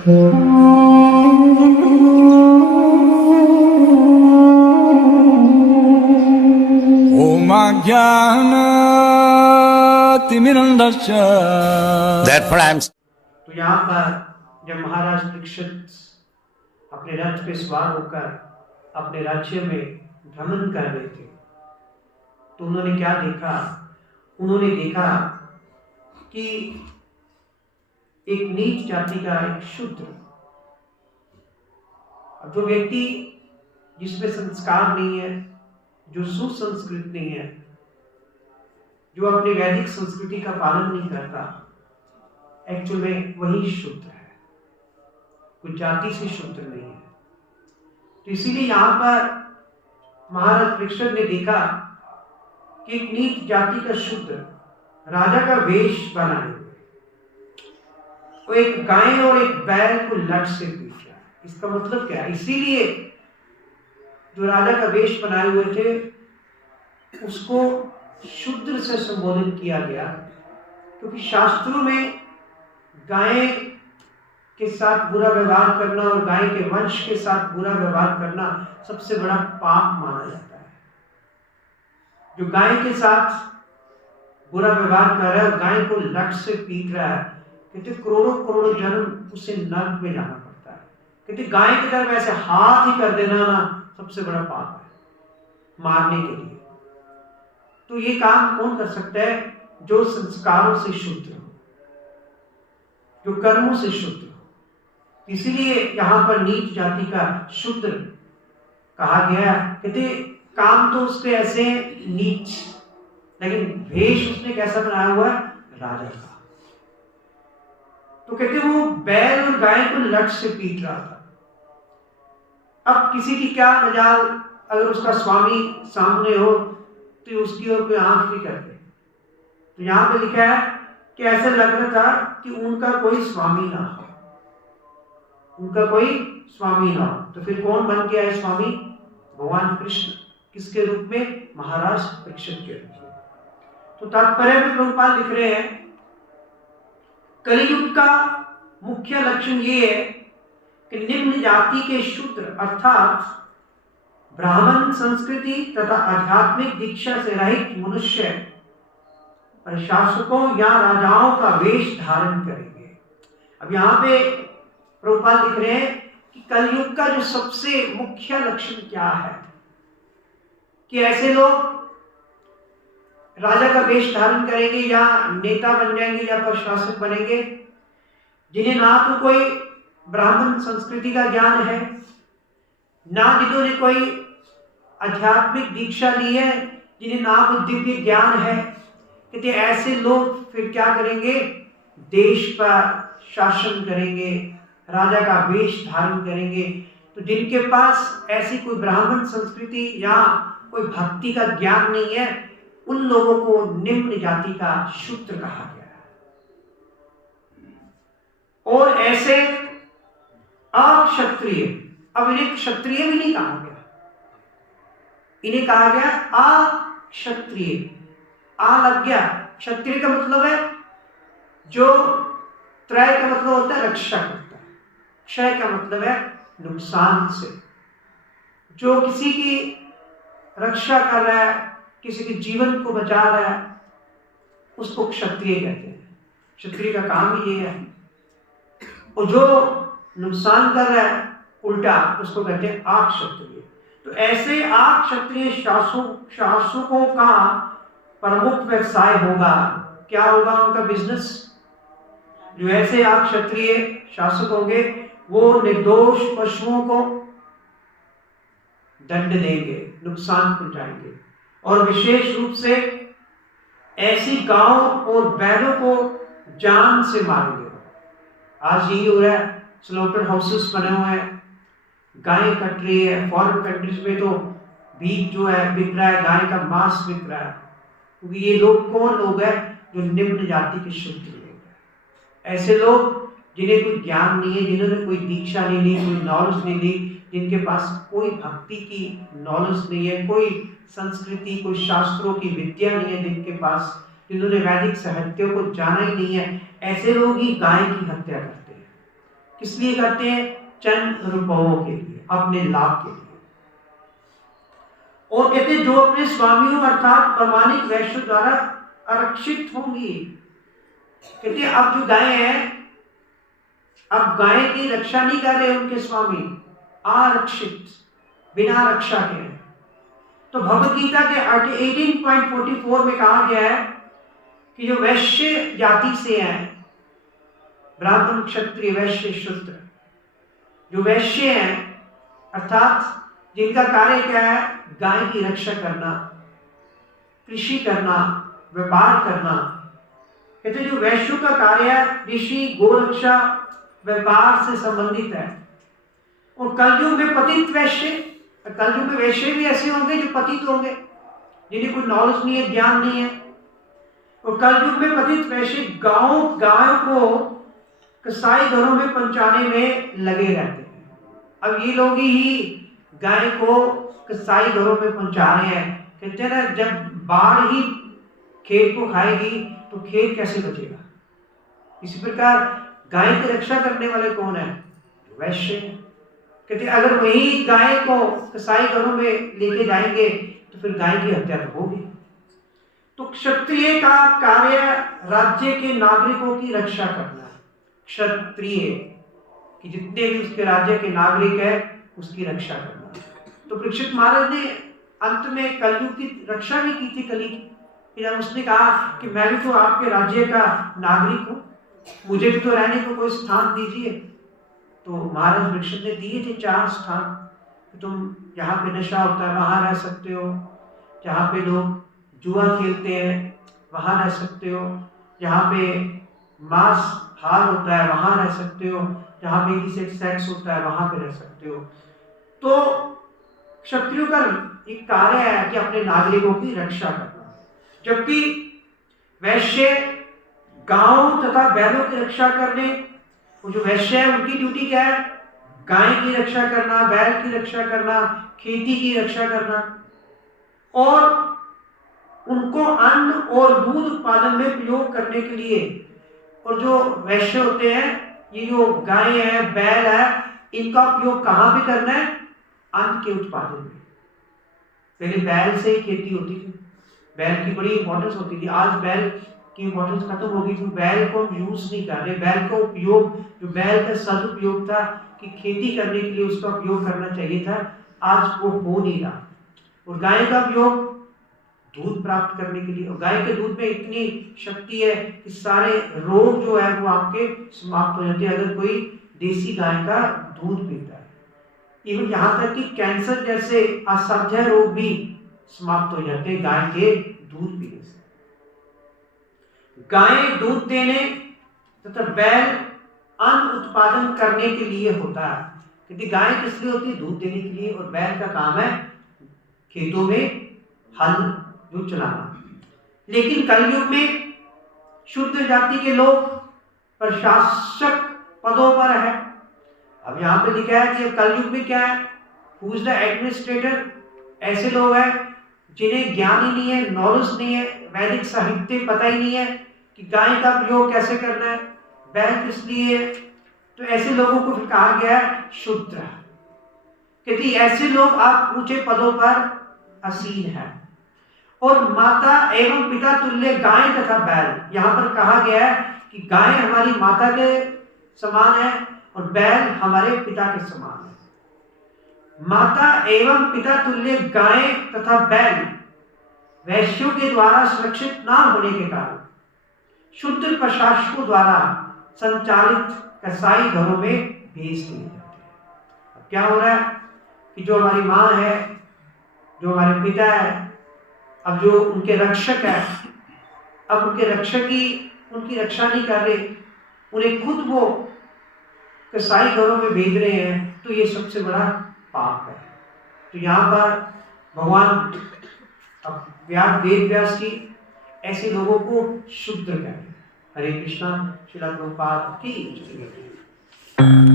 Therefore, I am. तो यहाँ पर जब महाराज परीक्षित अपने रथ पे सवार होकर अपने राज्य में भ्रमण कर रहे थे, तो उन्होंने क्या देखा? उन्होंने देखा कि एक नीच जाति का एक शूद्र, जो व्यक्ति जिसमें संस्कार नहीं है, जो सुसंस्कृत नहीं है, जो अपनी वैदिक संस्कृति का पालन नहीं करता, एक्चुअल में वही शूद्र है, कोई जाति से शूद्र नहीं है। तो इसीलिए यहाँ पर महाराज परीक्षित ने देखा कि एक नीच जाति का शूद्र राजा का वेश बनाए हुए वो एक गाय और एक बैल को लट से पीट रहा है। इसका मतलब क्या है? इसीलिए जो राजा का वेश बनाए हुए थे उसको शूद्र से संबोधित किया गया, क्योंकि शास्त्रों में गाय के साथ बुरा व्यवहार करना और गाय के वंश के साथ बुरा व्यवहार करना सबसे बड़ा पाप माना जाता है। जो गाय के साथ बुरा व्यवहार कर रहा है और गाय को लट से पीट रहा है, कहते करोड़ों करोड़ों जन्म उसे नर्क में जाना पड़ता है। कहते गाय की तरफ ऐसे हाथ ही कर देना ना सबसे बड़ा पाप है मारने के लिए। तो ये काम कौन कर सकता है? जो संस्कारों से शुद्ध हो, जो कर्मों से शुद्ध हो। इसीलिए यहाँ पर नीच जाति का शूद्र कहा गया। कहते काम तो उसके ऐसे नीच, लेकिन भेष उसने कैसा बनाया हुआ है? राजा का। तो कहते वो बैल और गाय को लट से पीट रहा था। अब किसी की क्या मजाल, अगर उसका स्वामी सामने हो तो उसकी ओर कोई आंख नहीं करते। तो यहां पे लिखा है कि ऐसे लग रहा था कि उनका कोई स्वामी ना हो, उनका कोई स्वामी ना हो। तो फिर कौन बन के आए स्वामी? भगवान कृष्ण। किसके रूप में? महाराज परीक्षित के रूप में। तो तात्पर्य में प्रभुपाद लिख रहे हैं कलियुग का मुख्य लक्षण ये है कि निम्न जाति के शूद्र अर्थात ब्राह्मण संस्कृति तथा आध्यात्मिक दीक्षा से रहित मनुष्य प्रशासकों या राजाओं का वेश धारण करेंगे। अब यहाँ पे प्रभुपाद लिख रहे हैं कि कलयुग का जो सबसे मुख्य लक्षण क्या है कि ऐसे लोग राजा का वेश धारण करेंगे या नेता बन जाएंगे या प्रशासक बनेंगे, जिन्हें ना तो कोई ब्राह्मण संस्कृति का ज्ञान है, ना जिन्होंने कोई आध्यात्मिक दीक्षा ली है, जिन्हें ना कोई दिव्य ज्ञान है। कहते ऐसे लोग फिर क्या करेंगे? देश पर शासन करेंगे, राजा का वेश धारण करेंगे। तो जिनके पास ऐसी कोई ब्राह्मण संस्कृति या कोई भक्ति का ज्ञान नहीं है, उन लोगों को निम्न जाति का शूद्र कहा गया है। और ऐसे अक्षत्रिय, अब इन्हें क्षत्रिय भी नहीं कहा गया, इन्हें कहा गया अक्षत्रिय। आ लग गया। क्षत्रिय का मतलब है जो, त्रय का मतलब होता है रक्षा करता है, क्षय का मतलब है नुकसान से, जो किसी की रक्षा कर रहा है, किसी के जीवन को बचा रहा है, उसको क्षत्रिय कहते हैं। क्षत्रिय का काम ही ये है। और जो नुकसान कर रहा है उल्टा, उसको कहते हैं अक्षत्रिय। तो ऐसे अक्षत्रिय शासकों का प्रमुख व्यवसाय होगा, क्या होगा उनका बिजनेस? जो ऐसे अक्षत्रिय शासक होंगे वो निर्दोष पशुओं को दंड देंगे, नुकसान पहुंचाएंगे, और विशेष रूप से ऐसी गांव और बैलों को जान से मारेंगे। आज यही हो रहा है, स्लॉटर हाउसेस बने हुए हैं, गाय कट रही है। फॉरेन कंट्रीज में तो बीफ जो है बिक रहा है, गाय का मांस बिक रहा है, क्योंकि ये लोग कौन लोग हैं? जो निम्न जाति के शुद्ध लोग हैं। ऐसे लोग जिन्हें कोई ज्ञान नहीं है, जिन्होंने कोई दीक्षा नहीं ली, कोई नॉलेज नहीं ली, जिनके पास कोई भक्ति की नॉलेज नहीं है, कोई संस्कृति, कोई शास्त्रों की विद्या नहीं है जिनके पास, जिन्होंने वैदिक साहित्यों को जाना ही नहीं है, ऐसे लोग ही गाय की हत्या करते हैं। किस लिए करते हैं? चंद रुपयों के लिए, अपने लाभ के लिए। और कहते जो अपने स्वामियों अर्थात प्रामाणिक वैश्यों द्वारा आरक्षित होंगी। कहते अब जो गाय है, अब गाय की रक्षा नहीं कर रहे उनके स्वामी, आरक्षित, बिना रक्षा के। तो भगवद गीता के 18.44 में कहा गया है कि जो वैश्य जाति से है, ब्राह्मण, क्षत्रिय, वैश्य, शूद्र, जो वैश्य हैं अर्थात जिनका कार्य क्या है? गाय की रक्षा करना, कृषि करना, व्यापार करना। कहते जो वैश्यों का कार्य है, कृषि, गोरक्षा, व्यापार से संबंधित है। और कलयुग में पतित वैश्य, कलयुग में वैश्य भी ऐसे होंगे जो पतित होंगे, जिन्हें कोई नॉलेज नहीं है, ज्ञान नहीं है। और कलयुग में पतित वैश्य गायों को कसाई घरों में पहुंचाने में लगे रहते हैं। अब ये लोग ही गाय को कसाई घरों में पहुंचा रहे हैं। कहते हैं ना, जब बाढ़ ही खेत को खाएगी तो खेत कैसे बचेगा? इसी प्रकार गाय की रक्षा करने वाले कौन है? वैश्य। कहते अगर वही गाय को कसाई घरों में लेके जाएंगे तो फिर गाय की हत्या तो होगी। तो क्षत्रिय का कार्य राज्य के नागरिकों की रक्षा करना है। क्षत्रिय कि जितने भी उसके राज्य के नागरिक है उसकी रक्षा करना। तो परीक्षित महाराज ने अंत में कलयुग की रक्षा भी की थी कली की। जब उसने कहा कि मैं भी तो आपके राज्य का नागरिक हूँ, मुझे भी तो रहने को कोई स्थान दीजिए। तो महाराज परीक्षित ने दिए थे 4 स्थान। तुम जहाँ पे नशा होता है वहां रह सकते हो, जहाँ पे लोग जुआ खेलते हैं वहां रह सकते हो, जहाँ पे मांस हार होता है वहां रह सकते हो, जहाँ पे इलिसिट सेक्स होता है वहां पे रह सकते हो। तो क्षत्रियों का एक कार्य है कि अपने नागरिकों की रक्षा करना, जबकि वैश्य गांव तथा बैलों की रक्षा करने। वो जो वैश्य है उनकी ड्यूटी क्या है? गाय की रक्षा करना, बैल की रक्षा करना, खेती की रक्षा करना, और उनको अन्न और दूध उत्पादन में प्रयोग करने के लिए। और जो वैश्य होते हैं, ये जो गाय है, बैल है, इनका उपयोग कहां भी करना है? अन्न के उत्पादन में। पहले बैल से ही खेती होती थी, बैल की बड़ी इंपॉर्टेंस होती थी। आज बैल की इंपॉर्टेंस खत्म हो गई, क्योंकि बैल को हम यूज नहीं कर रहे। बैल का उपयोग, जो बैल का सदुपयोग था कि खेती करने के लिए उसका उपयोग करना चाहिए था, आज वो हो नहीं रहा। और गाय का उपयोग दूध प्राप्त करने के लिए, और गाय के दूध में इतनी शक्ति है कि सारे रोग जो है वो आपके समाप्त हो जाते हैं अगर कोई देसी गाय का दूध पीता है। इवन यहाँ तक कि कैंसर जैसे असाध्य रोग भी समाप्त हो जाते हैं गाय के दूध पीने से। गाय दूध देने तथा बैल अन्न उत्पादन करने के लिए होता है। क्योंकि गाय किस लिए होती है? दूध देने के लिए। और बैल का काम है खेतों में हल जो चलाना। लेकिन कलयुग में शुद्ध जाति के लोग प्रशासक पदों पर है। अब यहाँ पे लिखा है कि कलयुग में क्या है? Who is the administrator? ऐसे लोग हैं जिन्हें ज्ञान ही नहीं है, नॉलेज नहीं है, वैदिक साहित्य पता ही नहीं है कि गाय का प्रयोग कैसे करना है, बैल किस लिए है। तो ऐसे लोगों को फिर कहा गया है शूद्र, क्योंकि ऐसे लोग आप ऊंचे पदों पर आसीन हैं। और माता एवं पिता तुल्य गाय तथा बैल, यहाँ पर कहा गया है कि गाय हमारी माता के समान है और बैल हमारे पिता के समान है। माता एवं पिता तुल्य गाय तथा बैल वैश्यों के द्वारा सुरक्षित न होने के कारण शुद्ध प्रशासकों द्वारा संचालित कसाई घरों में भेज दिए जाते हैं। अब क्या हो रहा है कि जो हमारी माँ है, जो हमारे पिता है, अब जो उनके रक्षक है, अब उनके रक्षक ही उनकी रक्षा नहीं कर रहे, उन्हें खुद वो कसाई घरों में भेज रहे हैं, तो ये सबसे बड़ा पाप है। तो यहाँ पर भगवान वेद व्यास जी ऐसे लोगों को शुद्र कहते हैं। हरे कृष्णा। श्रील प्रभुपाद की जय।